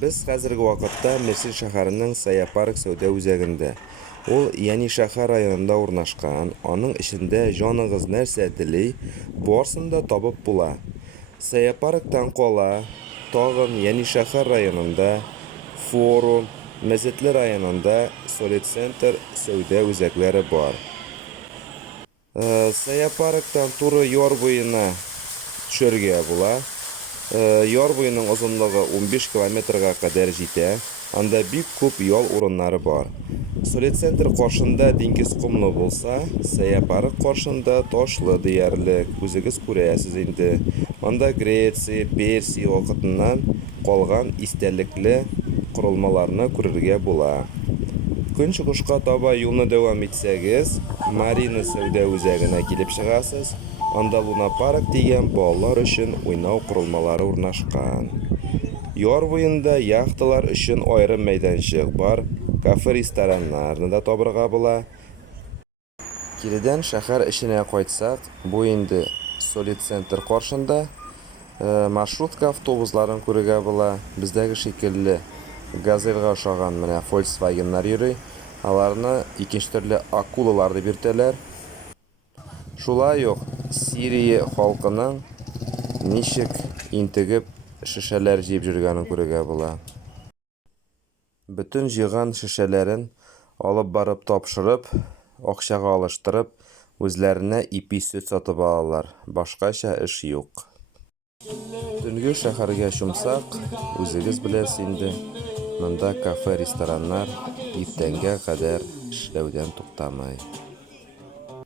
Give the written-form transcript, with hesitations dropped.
Biz hozirgi vaqtda Misr shaharining Sayapariq savdo үзәгендә. Ул Яни шәһәр районында урнашкан. Аның эчендә җаныгыз нәрсә тели, барсын да табып була. Sayapariqтан кала, тагын Яни шәһәр районында, Форум, Мәзетле районында Solid Center сәүдә үзәкләре бар. Sayapariqтан туры яр буена төшәргә була. Яр буеның озынлыгы 15 километрга кадәр җитә. Анда бик күп ял урыннары бар. Solid Center каршында диңгез кумлы булса, Sayapariq каршында ташлы диярлек. Үзегез күрәсез инде. Анда Греция, Персия вакытыннан калган истәлекле корылмаларны күрергә була. Көнчыгышка таба юлны дәвам итсәгез, Марина сәүдә үзәгенә килеп чыгасыз. Анда Луна Парк дигән балалар өчен уйнау корылмалары урнашкан. Яр буенда яхталар өчен аерым мәйданчык бар, кафе-рестораннарны да табырга була. Киридән шәһәр эченә кайтсак, бу инде Solid Center каршында маршрутка автобусларын күрергә була. Бездәге шикелле газельгә охшаган менә Volkswagenнар йөри. Аларны икенче төрле акулалар дип йөртәләр. Шулай ук Сирия халкының ничек интегеп шешәләр җыеп жүргәнен күрергә була. Бөтен җыйган шешәләрен алып барып тапшырып, акчага алыштырып, үзләренә ипи сөт сатып алалар. Башкача эш юк. Төнге шәһәргә чумсак, үзегез беләсез инде, монда кафе-рестораннар иртәнгә кадәр эшләүдән туктамый.